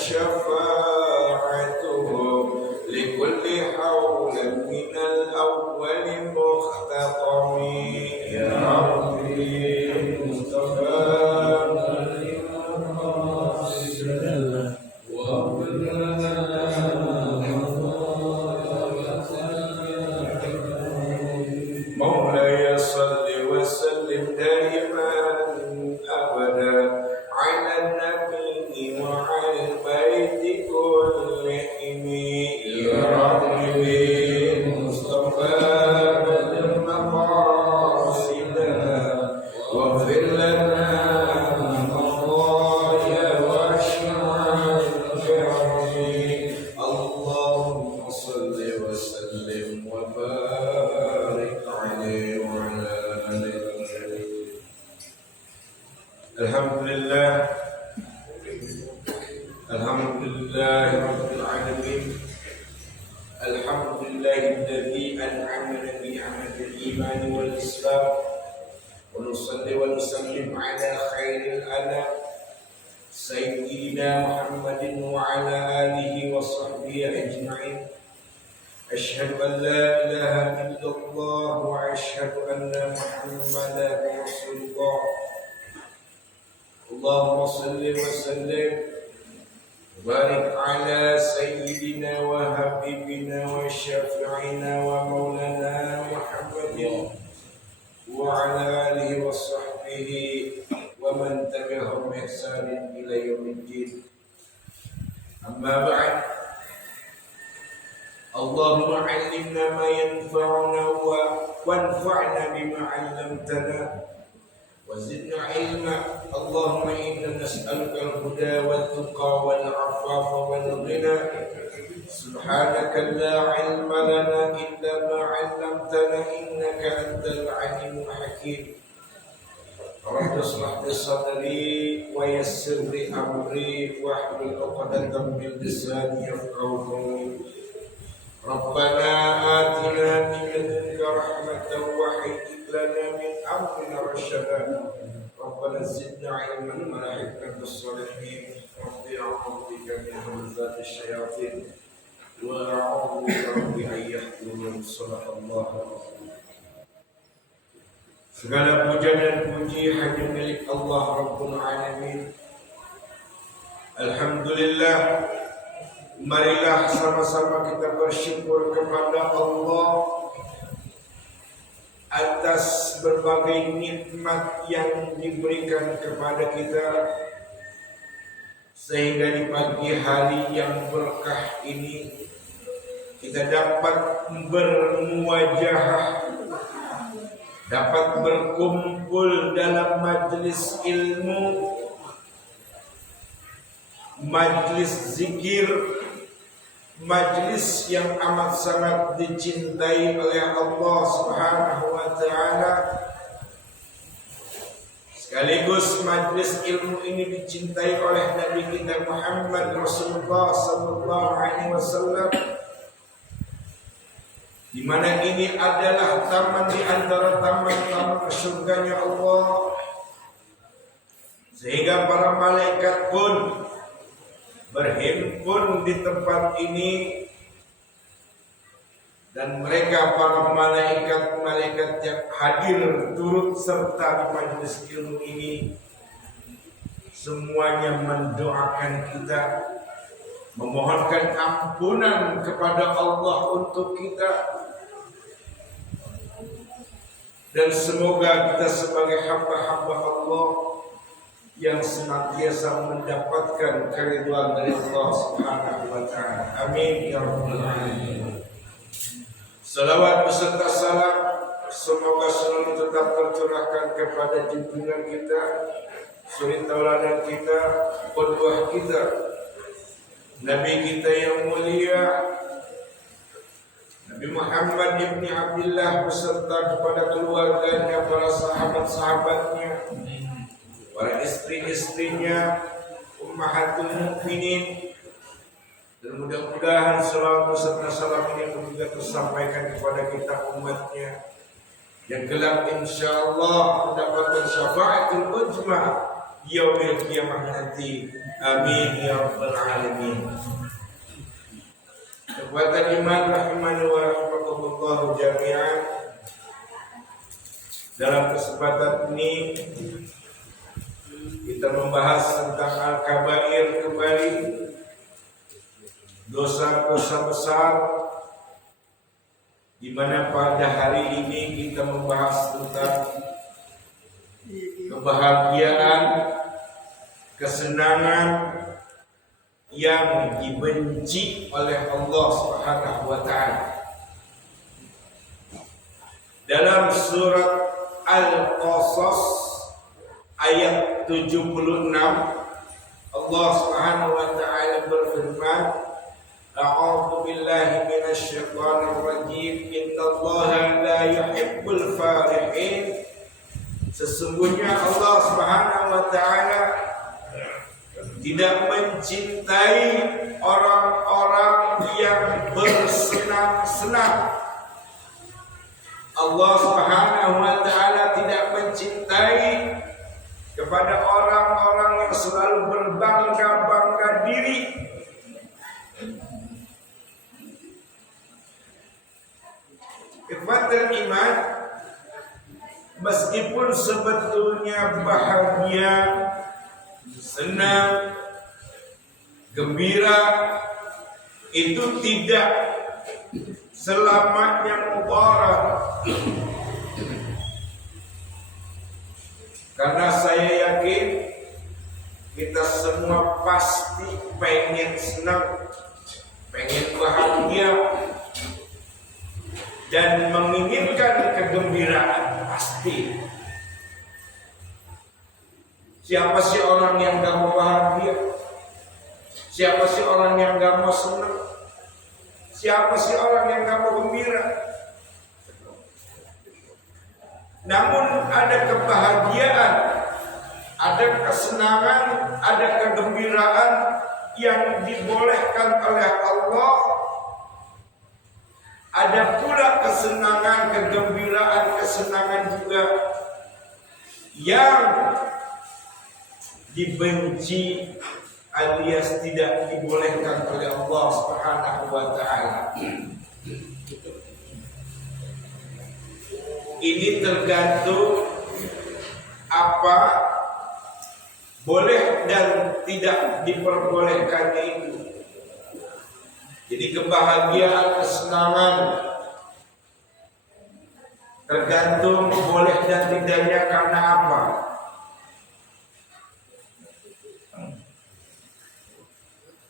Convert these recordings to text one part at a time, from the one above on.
شفاعتهم لكل حول من الأول مختتم يا ربي مصطفى مولاي صل وسلم دائما أبدا على النبي وعلى البيت كلهم يا ربي مصطفى بلغ مقاصدنا واغفر لنا خطايا واشرارنا اللهم صل وسلم وبارك عليه وعلى آله. Alhamdulillah, alhamdulillah rabbil alamin. Alhamdulillahilladzi an'amana bi ni'matil iman wal islam. Wa nusalli wa nusallim ala khairil anam sayyidina Muhammadin wa ala alihi wa sahbihi ajma'in. Asyhadu an la ilaha illallah wa asyhadu anna Muhammadan rasulullah. Allahumma salli wa sallim barik ala sayyidina wa habibina wa syafi'ina wa maulana Muhammadin wa ala alihi wa sahbihi wa man tabi'ahum bi ihsanin ila yaumiddin. Amma ba'd. Allahumma 'allimna ma yanfa'una wanfa'na bima 'allamtana وزدنا علما اللهم إنا نسألك الهدى والتقى والعفاف والغنى سبحانك لا علم لنا إلا ما علمتنا إنك أنت العليم الحكيم رب اشرح لي صدري ويسر لي أمري واحلل عقدة من لساني يفقهوا قولي ربنا آتنا من لدنك رحمة وهيئ لنا من أمرنا رشدا ربنا زدنا علما وألحقنا بالصالحين رب أعوذ بك من همزات الشياطين وأعوذ بك رب أن يحضرون صدق الله العظيم. Segala puja dan puji hanya milik Allah Rabbul Alamin. Alhamdulillah, marilah sama-sama kita bersyukur kepada Allah atas berbagai nikmat yang diberikan kepada kita, sehingga di pagi hari yang berkah ini kita dapat bermuwajahah, dapat berkumpul dalam majlis ilmu, majlis zikir, majlis yang amat sangat dicintai oleh Allah Subhanahu wa taala. Sekaligus majlis ilmu ini dicintai oleh Nabi kita Muhammad Rasulullah sallallahu alaihi wasallam, di mana ini adalah taman di antara taman-taman surganya Allah, sehingga para malaikat pun berhimpun di tempat ini, dan mereka para malaikat-malaikat yang hadir turut serta di majelis ilmu ini semuanya mendoakan kita, memohonkan ampunan kepada Allah untuk kita, dan semoga kita sebagai hamba-hamba Allah yang senantiasa mendapatkan keridhaan dari Allah Subhanahu wa taala. Amin ya rabbal alamin. Salawat beserta salam semoga selalu tetap tercurahkan kepada junjungan kita, suri tauladan kita, qudwah kita, Nabi kita yang mulia, Nabi Muhammad ibn Abdullah beserta kepada keluarganya, para sahabat-sahabatnya, para istri-istrinya, ummahatul mukminin, dan mudah-mudahan selawat beserta salam ini juga tersampaikan kepada kita umatnya yang kelak insyaallah mendapatkan syafaatul uzma yaumil qiyamah nanti. Amin ya rabbal alamin. Kekuatan iman rahimani wa rahmatullah jami'an. Dalam kesempatan ini kita membahas tentang al-kabair kembali, dosa-dosa besar, di mana pada hari ini kita membahas tentang kebahagiaan, kesenangan yang dibenci oleh Allah Subhanahu wa taala. Dalam surat Al-Qasas ayat 76 Allah Subhanahu wa taala berfirman, A'udzu billahi minasy syaithanir rajim. Innallaha la yuhibbul farihin. Sesungguhnya Allah Subhanahu wa taala tidak mencintai orang-orang yang bersenang-senang. Allah Subhanahu wa taala tidak mencintai kepada orang-orang yang selalu berbangga-bangga diri. Ikhwatul iman, meskipun sebetulnya bahagia, senang, gembira itu tidak selamanya mudarat. Karena saya yakin kita semua pasti pengen senang, pengen bahagia, dan menginginkan kegembiraan pasti. Siapa sih orang yang gak mau bahagia? Siapa sih orang yang gak mau senang? Siapa sih orang yang gak mau gembira? Namun ada kebahagiaan, ada kesenangan, ada kegembiraan yang dibolehkan oleh Allah. Ada pula kesenangan, kegembiraan, kesenangan juga yang dibenci alias tidak dibolehkan oleh Allah Subhanahu wa taala. Ini tergantung apa boleh dan tidak diperbolehkannya itu. Jadi kebahagiaan, kesenangan tergantung boleh dan tidaknya karena apa.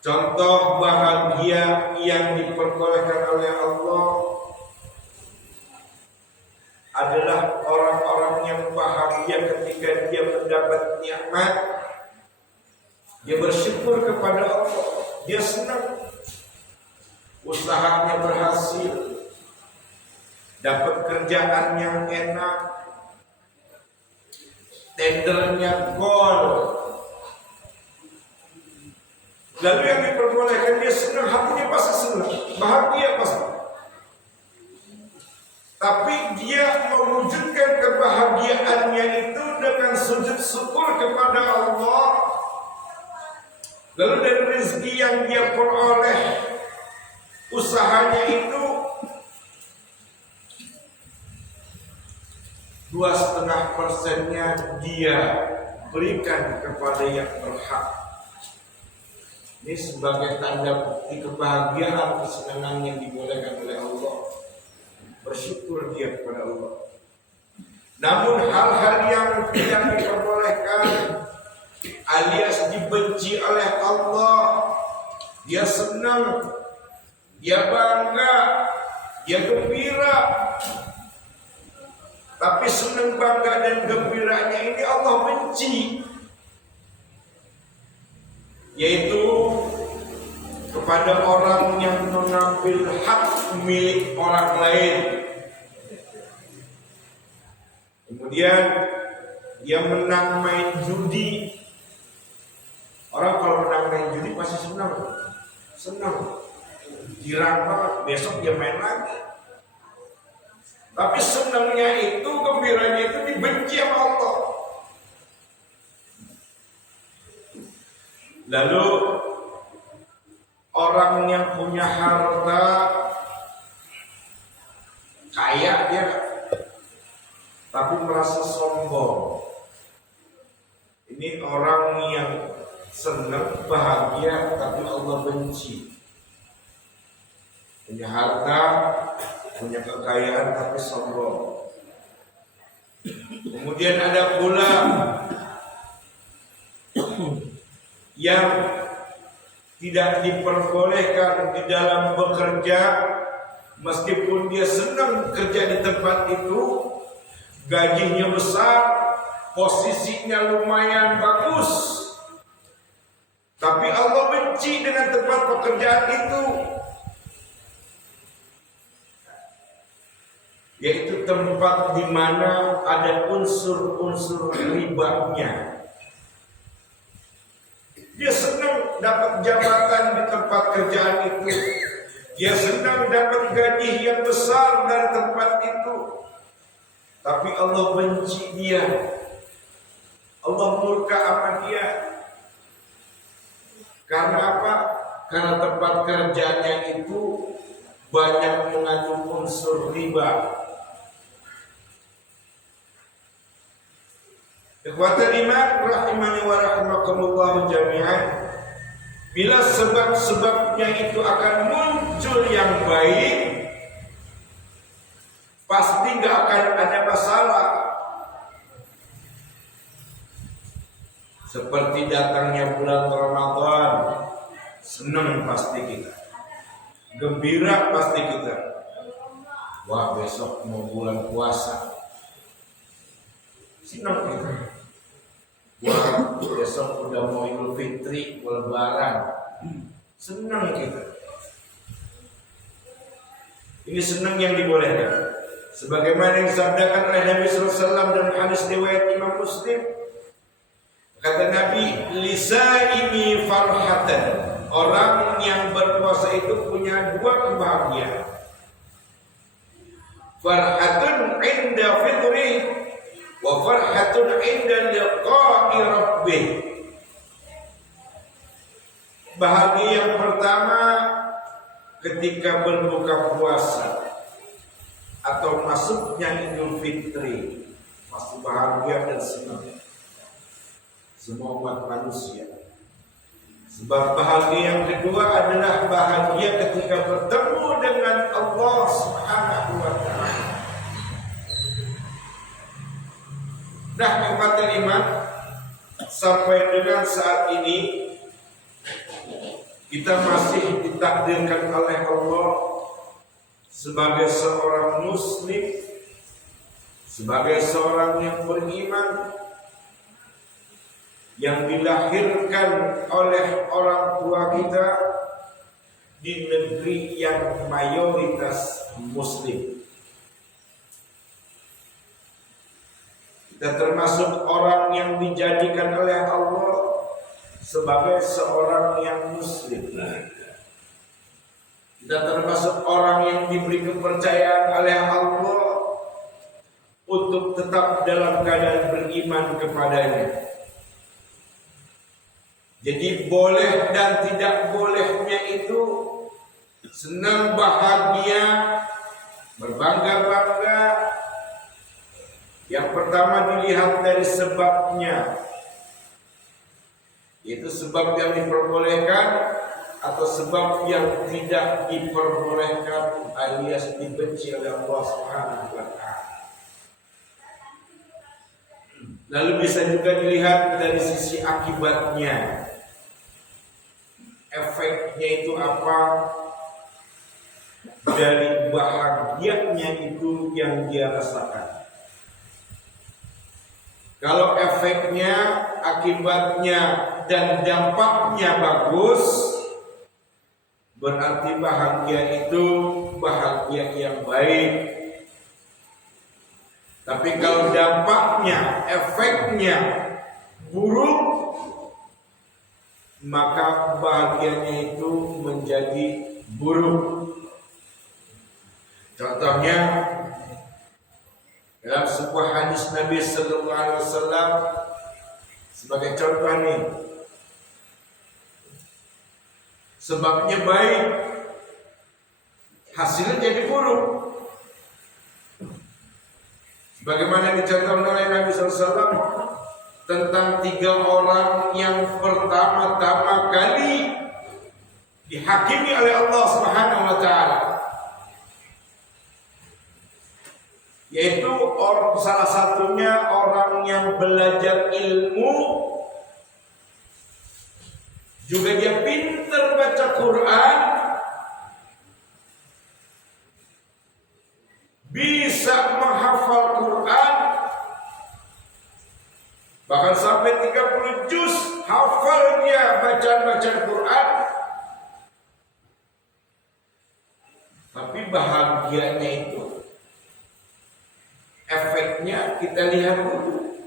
Contoh bahagia yang diperbolehkan oleh Allah adalah orang-orang yang bahagia ketika dia mendapat nikmat, dia bersyukur kepada Allah, dia senang, usahanya berhasil, dapat kerjaan yang enak, tendernya gol. Lalu yang diperbolehkan dia senang, hatinya pasti senang, bahagia pasti. Tapi dia mewujudkan kebahagiaannya itu dengan sujud syukur kepada Allah. Lalu dari rezeki yang dia peroleh, usahanya itu 2,5% dia berikan kepada yang berhak. Ini sebagai tanda bukti kebahagiaan, kesenangan yang dibolehkan oleh Allah. Bersyukur dia kepada Allah. Namun hal-hal yang tidak diperbolehkan alias dibenci oleh Allah, dia senang, dia bangga, dia gembira. Tapi senang, bangga dan gembiranya ini Allah benci. Yaitu kepada orang yang mengambil hak milik orang lain. Kemudian dia menang main judi. Orang kalau menang main judi pasti senang. Girang banget, besok dia main lagi. Tapi senangnya itu, gembiranya itu dibenci sama Allah. Lalu orang yang punya harta kaya dia, tapi merasa sombong. Ini orang yang senang, bahagia, tapi Allah benci. Punya harta, punya kekayaan, tapi sombong. Kemudian ada pula yang tidak diperbolehkan di dalam bekerja, meskipun dia senang kerja di tempat itu, gajinya besar, posisinya lumayan bagus, tapi Allah benci dengan tempat pekerjaan itu, yaitu tempat di mana ada unsur-unsur ribanya. Dia senang dapat jabatan di tempat kerjaan itu, dia senang dapat gaji yang besar dari tempat itu, tapi Allah benci dia, Allah murka sama dia. Karena apa? Karena tempat kerjanya itu banyak mengandung unsur riba. Ikhwatal iman rahimani wa rahimakumullah jami'an. Bila sebab-sebabnya itu akan muncul yang baik, pasti gak akan ada masalah. Seperti datangnya bulan Ramadan, senang pasti kita, gembira pasti kita. Wah, besok mau bulan puasa, senang kita. Wah, besok udah mau Idul Fitri, Lebaran, senang kita. Ini senang yang dibolehkan. Sebagaimana yang disabdakan oleh Nabi SAW dalam hadis riwayat Imam Muslim, kata Nabi, lisaimi farhatan. Orang yang berpuasa itu punya dua kebahagiaan. Farhatun inda fitri wa farhatun inda liqa'i rabbih. Bahagia yang pertama ketika berbuka puasa atau masuknya Idul Fitri, pasti bahagia dan senang semua umat manusia. Sebab bahagia yang kedua adalah bahagia ketika bertemu dengan Allah Subhanahu wa ta'ala. Nah, umat iman, sampai dengan saat ini kita masih ditakdirkan oleh Allah sebagai seorang muslim, sebagai seorang yang beriman, yang dilahirkan oleh orang tua kita di negeri yang mayoritas muslim. Kita termasuk orang yang dijadikan oleh Allah sebagai seorang yang muslim. Kita termasuk orang yang diberi kepercayaan oleh Allah untuk tetap dalam keadaan beriman kepadanya. Jadi boleh dan tidak bolehnya itu senang, bahagia, berbangga-bangga. Yang pertama dilihat dari sebabnya, yaitu sebab yang diperbolehkan atau sebab yang tidak diperbolehkan alias dibenci oleh Allah Subhanahu wa ta'ala. Lalu bisa juga dilihat dari sisi akibatnya. Efeknya itu apa? Dari bahagianya itu yang dia rasakan. Kalau efeknya, akibatnya dan dampaknya bagus, berarti bahagia itu bahagia yang baik. Tapi kalau dampaknya, efeknya buruk, maka bahagianya itu menjadi buruk. Contohnya dalam sebuah hadis Nabi Sallallahu Alaihi Wasallam, sebagai contoh nih, sebabnya baik, hasilnya jadi buruk. Bagaimana dicontohkan oleh Nabi SAW tentang 3 orang yang pertama-tama kali dihakimi oleh Allah Subhanahu wa taala, yaitu salah satunya orang yang belajar ilmu, juga dia pintar baca Quran, bisa menghafal Quran, bahkan sampai 30 juz hafal dia bacaan-bacaan Quran. Tapi bahagianya itu, efeknya kita lihat dulu,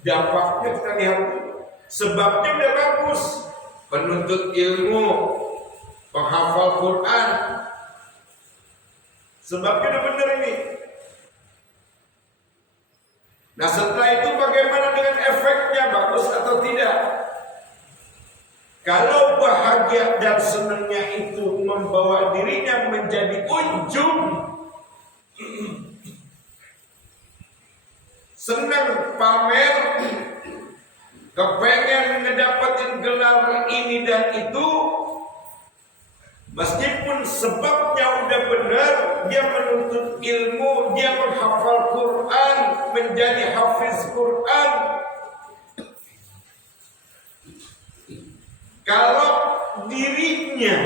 dampaknya kita lihat dulu. Sebabnya udah bagus, penuntut ilmu, penghafal Quran, sebabnya udah benar ini. Nah setelah itu bagaimana dengan efeknya, bagus atau tidak? Kalau bahagia dan senangnya itu membawa dirinya menjadi ujub, senang pamer, kepengen ngedapetin gelar ini dan itu, meskipun sebabnya udah benar, dia menuntut ilmu, dia menghafal Quran, menjadi hafiz Quran. Kalau dirinya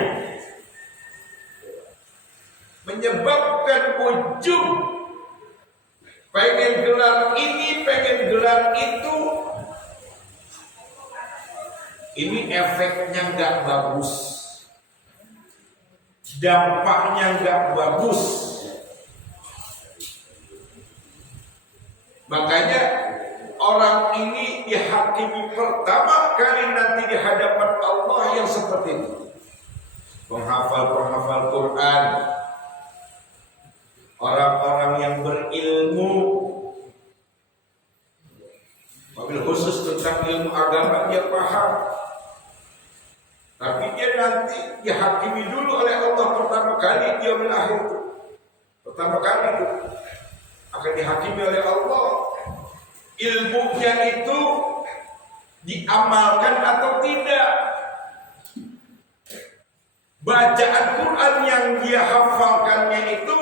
menyebabkan ujub, pengen gelar ini, pengen gelar itu, ini efeknya nggak bagus, dampaknya nggak bagus. Makanya orang ini dihakimi pertama kali nanti di hadapan Allah yang seperti itu. Penghafal Quran, orang-orang yang berilmu, mobil khusus tentang ilmu agama dia paham. Tapi dia nanti dihakimi dulu oleh Allah pertama kali dia lahir itu. Pertama kali itu akan dihakimi oleh Allah. Ilmunya itu diamalkan atau tidak, bacaan Quran yang dia hafalkannya itu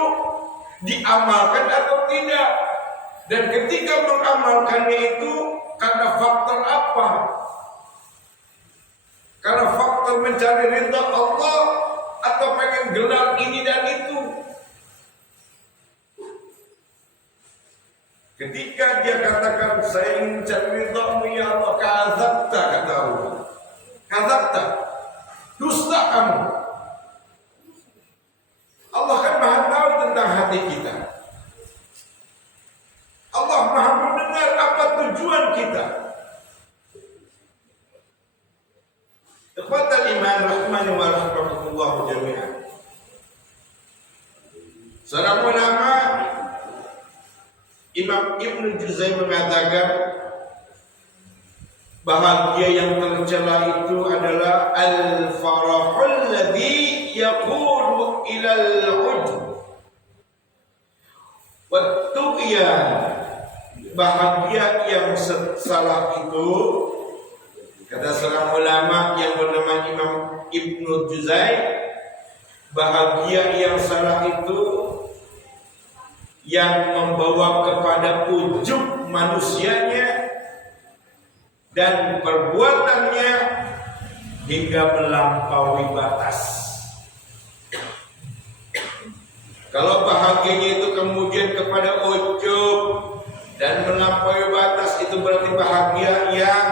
diamalkan atau tidak, dan ketika mengamalkannya itu karena faktor apa? Karena faktor mencari ridha Allah atau pengen gelar ini dan itu. Ketika dia katakan saya ingin cari ridhamu ya Allah, kadzabta, kata Allah. Kadzabta, dusta kamu. Allah kan maha tahu tentang hati kita. Allah maha mendengar apa tujuan kita. Ikhwatal iman rahmani wa rahmatullah jami'an. Seorang ulama Imam Ibnu Juzai mengatakan bahagia yang tercela itu adalah al-farahul ladzi yaqulu ila al-ujub wa tughyan. Bahagia yang salah itu, kata seorang ulama yang bernama Imam Ibnu Juzai, bahagia yang salah itu yang membawa kepada ujub manusianya dan perbuatannya hingga melampaui batas. Kalau bahagianya itu kemudian kepada ujub dan melampaui batas, itu berarti bahagia yang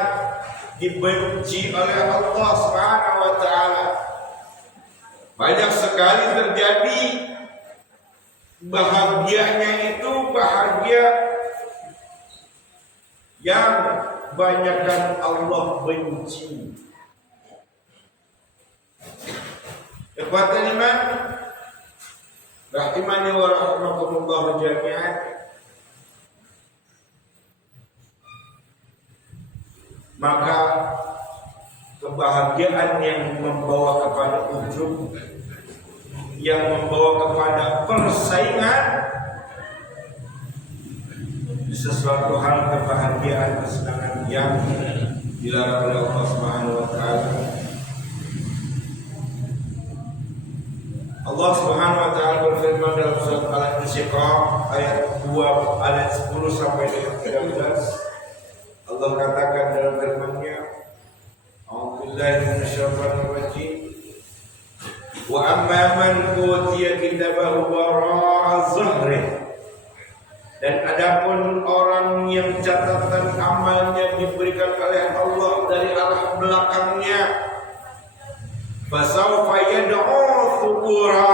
dibenci oleh Allah Subhanahu wa taala. Banyak sekali terjadi bahagianya itu bahagia yang banyakkan Allah benci. Ikhwatal iman rahimani wa rahmatullah jami'an. Maka kebahagiaan yang membawa kepada ujub, yang membawa kepada persaingan, sesuatu hal kebahagiaan, kesenangan yang dilarang oleh Allah Subhanahu wa taala. Allah Subhanahu wa taala berfirman dalam surat Al-Insyiqaq ayat 2 ayat 10 sampai dengan 13. Allah katakan dalam firman-Nya, A'udzubillahi minasyaitonir rajim. Wa amma man utiya kitabahu wara'a zahrihi. Dan adapun orang yang catatan amalnya diberikan oleh Allah dari arah belakangnya, fasawfa yad'u thubura,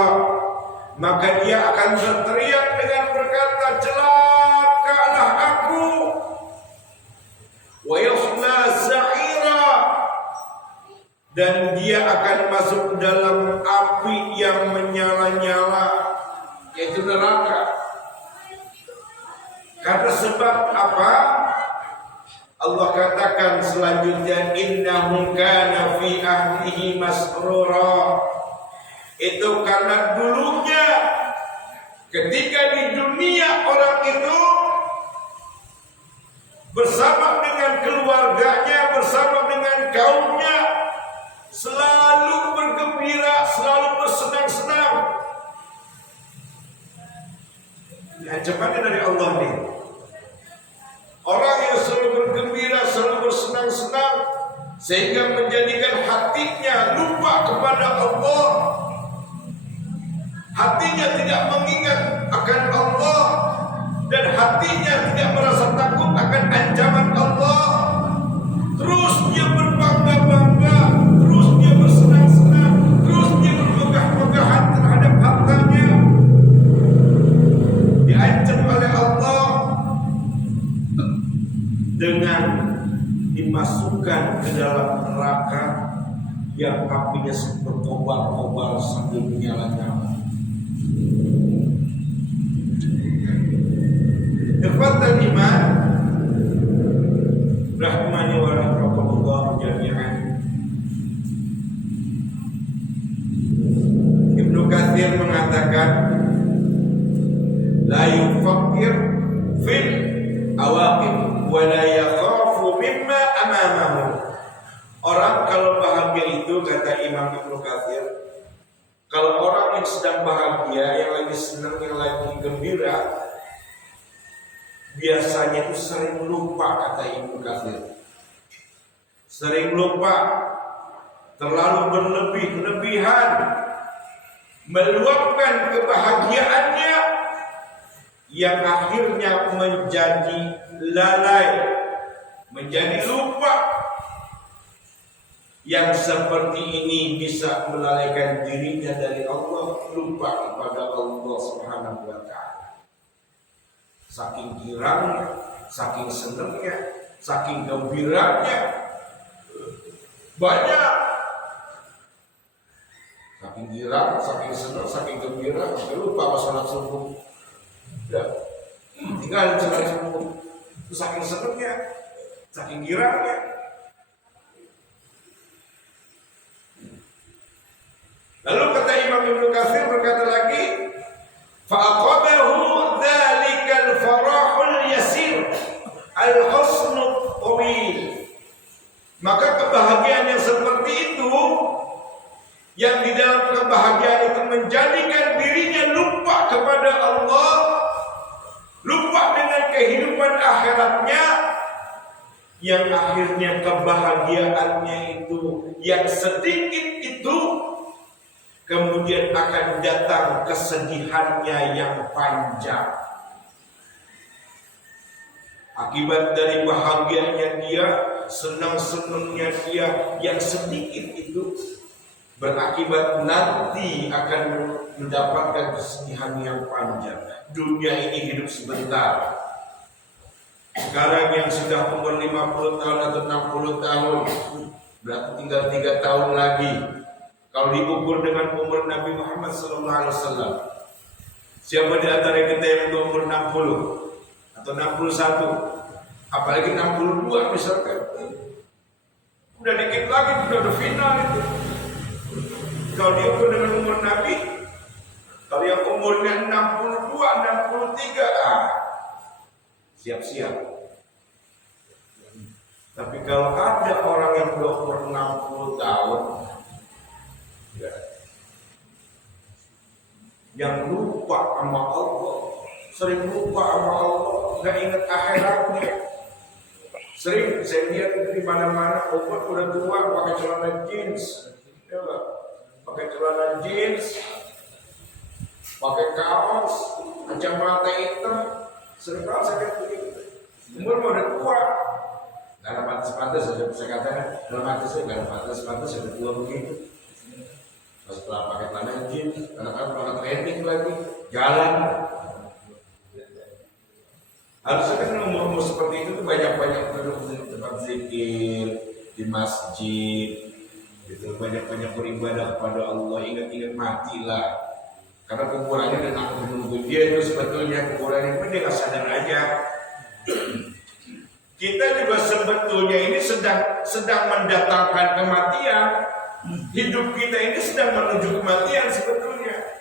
maka dia akan berteriak dengan berkata, celakalah aku, wa yasla sa'ira, dan dia akan masuk dalam api yang menyala-nyala, yaitu neraka. Karena sebab apa? Allah katakan selanjutnya, innahu kana fi ahlihi masrura. Itu karena dulunya ketika di dunia orang itu bersama dengan keluarganya, bersama dengan kaumnya, selalu bergembira, selalu bersenang-senang. Ini ancamannya dari Allah nih. Orang yang selalu bergembira, selalu bersenang-senang, sehingga menjadikan hatinya lupa kepada Allah. Hatinya tidak mengingat akan Allah, dan hatinya tidak merasa takut akan ancaman Allah. Terus dia berbangga-bangga, terus dia bersenang-senang, terus dia bermegah-megahan terhadap hartanya. Diancam oleh Allah dengan dimasukkan ke dalam neraka yang apinya berkobar-kobar sambil menyala-nyala. Ikhwatal iman, rahmani wa rahmatullah jami'an. Ibnu Katsir mengatakan, la yufakkir fil awaqib wa la yakhafu mimma amamahu. Orang kalau bahagia itu, kata Imam Ibnu Katsir, kalau orang yang sedang bahagia, yang lagi senang, yang lagi gembira, biasanya itu sering lupa, kata Ibnu Katsir. Sering lupa, terlalu berlebihan, meluapkan kebahagiaannya, yang akhirnya menjadi lalai, menjadi lupa. Yang seperti ini bisa melalaikan dirinya dari Allah, lupa kepada Allah Subhanahu wa taala. Saking girangnya, saking senangnya, saking gembiranya, banyak. Saking girang, saking senang, saking gembira, sampai lupa masalah subuh. Ya, tinggal salat subuh. Itu saking senangnya, saking girangnya. Lalu kata Imam Ibnu Katsir berkata lagi, fa'aqabahu dzalikal farahul yasir al-husnul tawil. Maka kebahagiaan yang seperti itu, yang di dalam kebahagiaan itu menjadikan dirinya lupa kepada Allah, lupa dengan kehidupan akhiratnya, yang akhirnya kebahagiaannya itu yang sedikit itu kemudian akan datang kesedihannya yang panjang. Akibat dari bahagianya dia, senang-senangnya dia yang sedikit itu, berakibat nanti akan mendapatkan kesedihan yang panjang. Dunia ini hidup sebentar. Sekarang yang sudah umur 50 tahun atau 60 tahun, berarti tinggal 3 tahun lagi. Kalau diukur dengan umur Nabi Muhammad SAW, siapa di antara kita yang umur 60 atau 61, apalagi 62 misalkan, Udah dikit lagi, udah final itu. Kalau diukur dengan umur Nabi, kalau yang umurnya 62, 63, siap-siap. Tapi kalau ada orang yang udah umur 60 tahun, ya, yang lupa sama Allah, sering lupa sama Allah, nggak ingat akhiratnya. Sering saya lihat di mana-mana umat udah tua pakai celana jeans, ya, pakai celana jeans, pakai kaos, kacamata hitam, sering banget saya lihat begitu. Umur udah tua, nggak ada pantas-pantas, saya katakan dalam hati saya nggak ada pantas-pantas, sudah tua begitu. Setelah pakai celana jeans, kadang-kadang pakai training lagi, jalan. Harusnya kan umur-umur seperti itu tuh banyak-banyak duduk di tempat zikir, di masjid, gitu, banyak-banyak beribadah kepada Allah, ingat-ingat mati lah. Karena kuburannya dan aku menunggu dia itu sebetulnya kuburannya pun dia nggak sadar aja. Kita juga sebetulnya ini sedang mendatangkan kematian. Hidup kita ini sedang menuju kematian sebetulnya.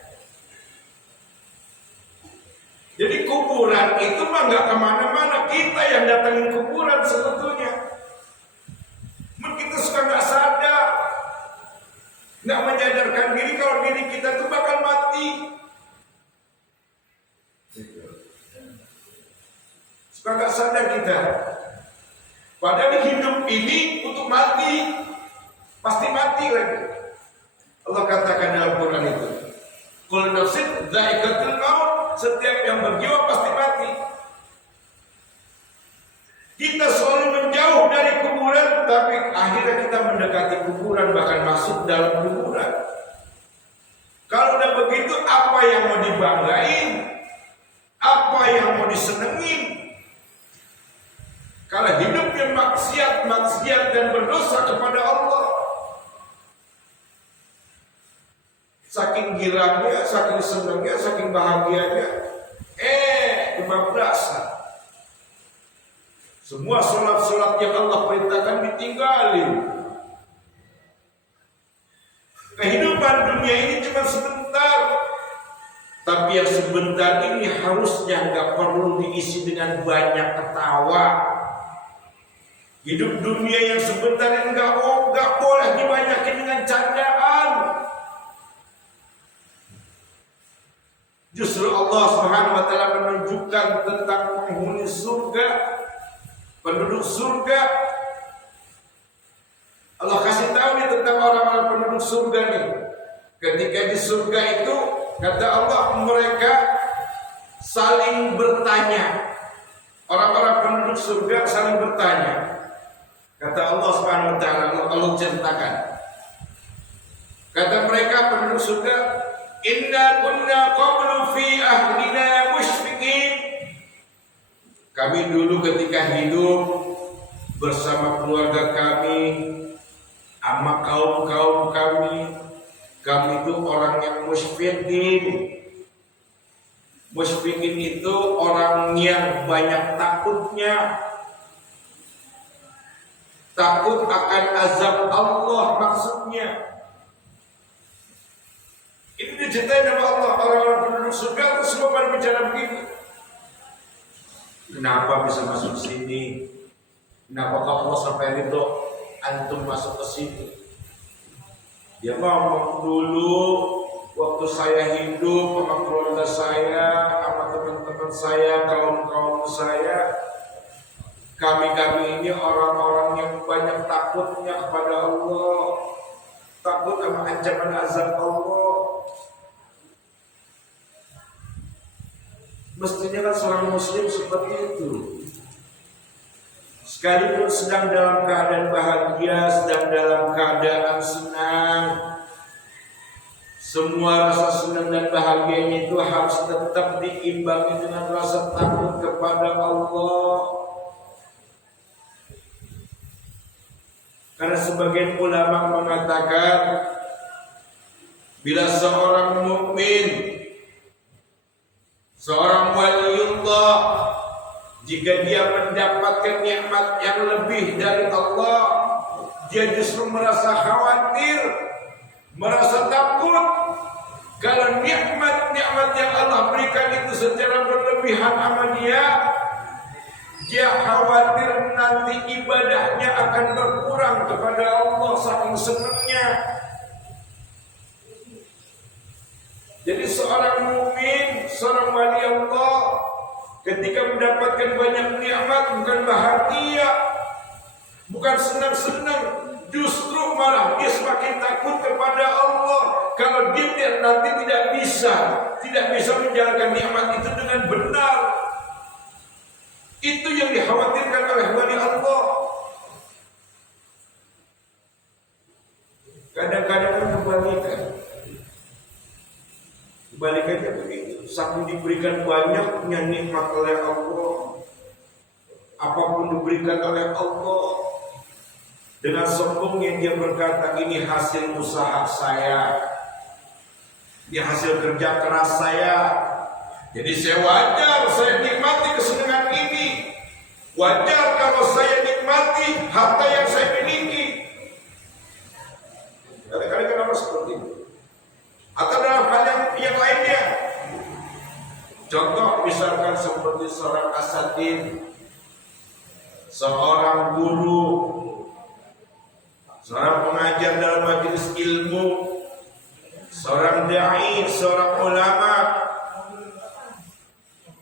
Jadi kuburan itu mah nggak kemana-mana, kita yang datangin kuburan sebetulnya. Mungkin kita suka nggak sadar, nggak menyadarkan diri kalau diri kita tuh bakal mati. Suka nggak sadar kita. Padahal hidup ini untuk mati, pasti mati lagi. Allah katakan dalam Quran itu, "Kullu nafsin dha'iqatul maut." Setiap yang berjiwa pasti mati. Kita selalu menjauh dari kuburan, tapi akhirnya kita mendekati kuburan, bahkan masuk dalam kuburan. Kalau udah begitu, apa yang mau dibanggain? Apa yang mau disenengin? Kalau hidupnya maksiat dan berdosa kepada Allah, saking girangnya, saking senangnya, saking bahagianya, kebablasan. Semua sholat-sholat yang Allah perintahkan ditinggalin. Kehidupan dunia ini cuma sebentar, tapi yang sebentar ini harusnya nggak perlu diisi dengan banyak ketawa. Hidup dunia yang sebentar ini nggak boleh dibanyakin dengan candaan. Justru Allah Subhanahu wa taala menunjukkan tentang penghuni surga, penduduk surga. Allah kasih tahu nih tentang orang-orang penduduk surga nih. Ketika di surga itu, kata Allah, mereka saling bertanya. Orang-orang penduduk surga saling bertanya. Kata Allah Subhanahu wa taala, Allah ceritakan. Kata mereka penduduk surga, "Inna kunna qablu fi ahlina musyfiqin." Kami dulu ketika hidup bersama keluarga kami, sama kaum kami itu orang yang musyfiqin. Musyfiqin itu orang yang banyak takutnya. Takut akan azab Allah maksudnya. Ini diceritain sama Allah, orang-orang penduduk surga itu semua pada bicara begitu. Kenapa bisa masuk ke sini? Kenapa Allah sampai ridho antum masuk ke sini? Dia ngomong dulu waktu saya hidup sama keluarga saya, sama teman-teman saya, kaum saya, kami ini orang-orang yang banyak takutnya kepada Allah, takut sama ancaman azab Allah. Mestinya kan seorang muslim seperti itu. Sekalipun sedang dalam keadaan bahagia, sedang dalam keadaan senang, semua rasa senang dan bahagianya itu harus tetap diimbangi dengan rasa takut kepada Allah. Karena sebagian ulama mengatakan, bila seorang mukmin, seorang waliullah, jika dia mendapatkan nikmat yang lebih dari Allah, dia justru merasa khawatir, merasa takut. Kalau nikmat-nikmat yang Allah berikan itu secara berlebihan sama dia khawatir nanti ibadahnya akan berkurang kepada Allah saking senangnya. Jadi seorang mukmin, seorang wali Allah, ketika mendapatkan banyak nikmat bukan bahagia, bukan senang-senang, justru malah dia semakin takut kepada Allah. Kalau dia nanti tidak bisa menjalankan nikmat itu dengan benar. Itu yang dikhawatirkan oleh wali Allah. Kadang-kadang kebalikannya begitu. Saking diberikan banyaknya nikmat oleh Allah, apapun diberikan oleh Allah, dengan sombongnya dia berkata, ini hasil usaha saya, ini hasil kerja keras saya. Jadi wajar saya nikmati kesenangan ini. Wajar kalau saya nikmati harta yang saya miliki. Kadang-kadang kenapa seperti itu? Atau dalam hal yang lainnya. Contoh misalkan seperti seorang asatidz, seorang guru, seorang pengajar dalam majelis ilmu, seorang dai, seorang ulama.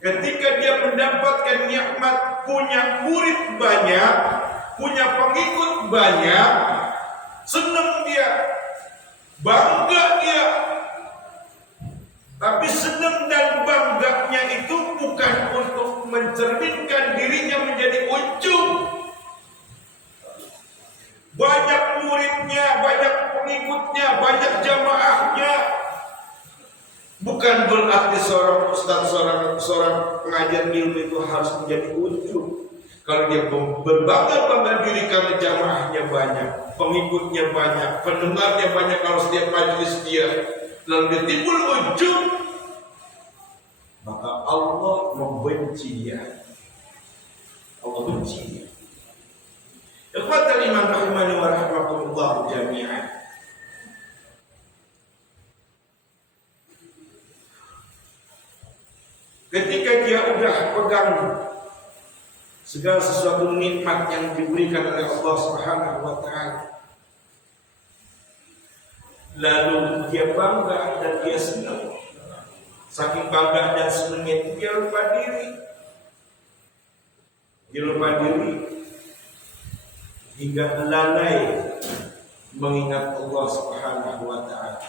Ketika dia mendapatkan nikmat, punya murid banyak, punya pengikut banyak, senang dia, bangga dia. Tapi senang dan bangganya itu bukan untuk mencerminkan dirinya menjadi ujung. Banyak muridnya, banyak pengikutnya, banyak jamaahnya. Bukan berarti seorang ustaz, seorang pengajar ilmu itu harus menjadi ujung. Kalau dia berbangga-bangga diri karena jamaahnya banyak, pengikutnya banyak, pendengarnya banyak kalau setiap majelis dia, lalu dia timbul ujung, maka Allah membenci dia. Allah benci dia. Ikhwatal iman rahimani wa rahmatullah jami'an. Ketika dia udah pegang segala sesuatu nikmat yang diberikan oleh Allah Subhanahu wa taala, lalu dia bangga dan dia senang. Saking bangga dan senangnya itu dia lupa diri. Dia lupa diri hingga lalai mengingat Allah Subhanahu wa taala.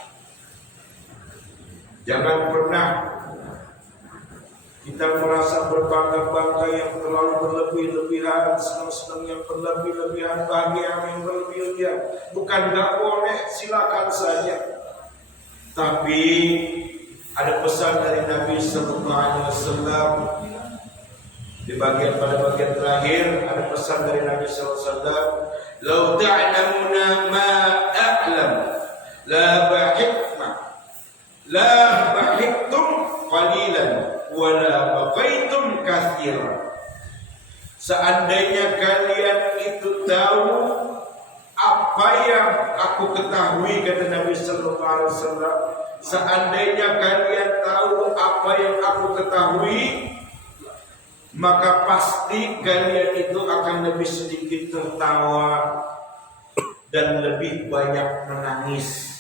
Jangan pernah kita merasa berbangga-bangga yang terlalu berlebih-lebihan, senang-senang yang berlebih-lebihan, bahagia yang berlebih-lebihan. Bukan gak boleh, silakan saja. Tapi ada pesan dari Nabi Sallallahu Alaihi Wasallam pada bagian terakhir ada pesan dari Nabi Sallallahu Alaihi Wasallam, "Lau ta'lamuna ma a'lam, la bahiktum qalilan, wala baqaitum katsiran." Seandainya kalian itu tahu apa yang aku ketahui, kata Nabi Sallallahu Alaihi Wasallam, seandainya kalian tahu apa yang aku ketahui, maka pasti kalian itu akan lebih sedikit tertawa dan lebih banyak menangis.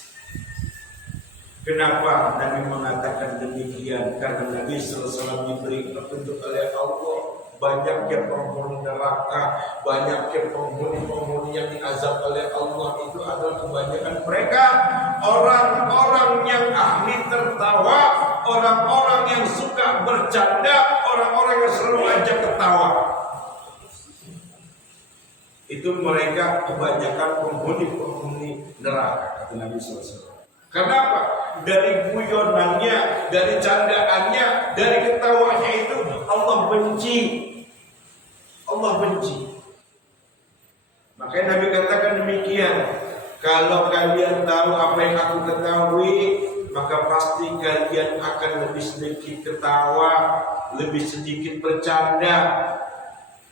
Kenapa Nabi mengatakan demikian? Karena Nabi SAW diberi petunjuk oleh Allah. Banyaknya penghuni neraka, banyaknya penghuni yang diazab oleh Allah itu adalah kebanyakan mereka orang-orang yang ahli tertawa, orang-orang yang suka bercanda, orang-orang yang selalu ajak ketawa. Itu mereka kebanyakan penghuni neraka, kata Nabi SAW. Kenapa? Dari guyonannya, dari candaannya, dari ketawanya itu Allah benci. Allah benci. Makanya Nabi katakan demikian, kalau kalian tahu apa yang aku ketahui, maka pasti kalian akan lebih sedikit ketawa, lebih sedikit bercanda,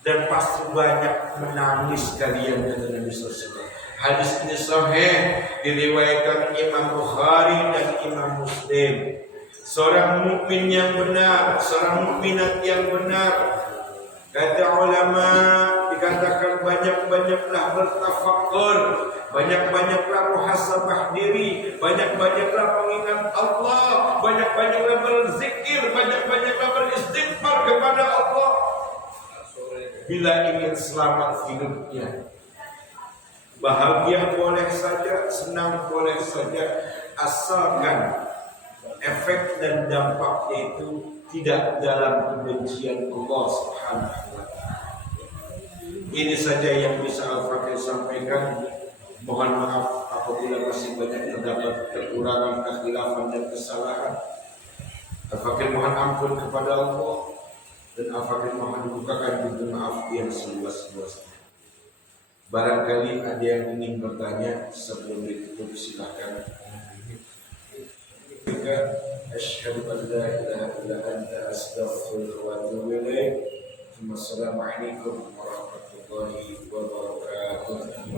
dan pasti banyak menangis kalian, kata Nabi SAW. Hadis ini sahih diriwayatkan Imam Bukhari dan Imam Muslim. Seorang mukmin yang benar, seorang mukminat yang benar, kata ulama, dikatakan banyak-banyaklah bertafakkur, banyak-banyaklah muhasabah diri, banyak-banyaklah mengingat Allah, banyak-banyaklah berzikir, banyak-banyaklah beristighfar kepada Allah. Bila ingin selamat hidupnya, bahagia boleh saja, senang boleh saja, asalkan efek dan dampaknya itu tidak dalam kebencian Allah Subhanahu wa taala. Ini saja yang bisa Al-Fakir sampaikan. Mohon maaf apabila masih banyak terdapat kekurangan, kekhilafan dan kesalahan. Al-Fakir mohon ampun kepada Allah dan Al-Fakir mohon dibukakan pintu maaf yang seluas-luasnya. Barangkali ada yang ingin bertanya sebelum ditutup, silakan. Asyhadu an la ilaha illa anta astaghfiruka wa atubu ilaik. Assalamualaikum warahmatullahi wabarakatuh.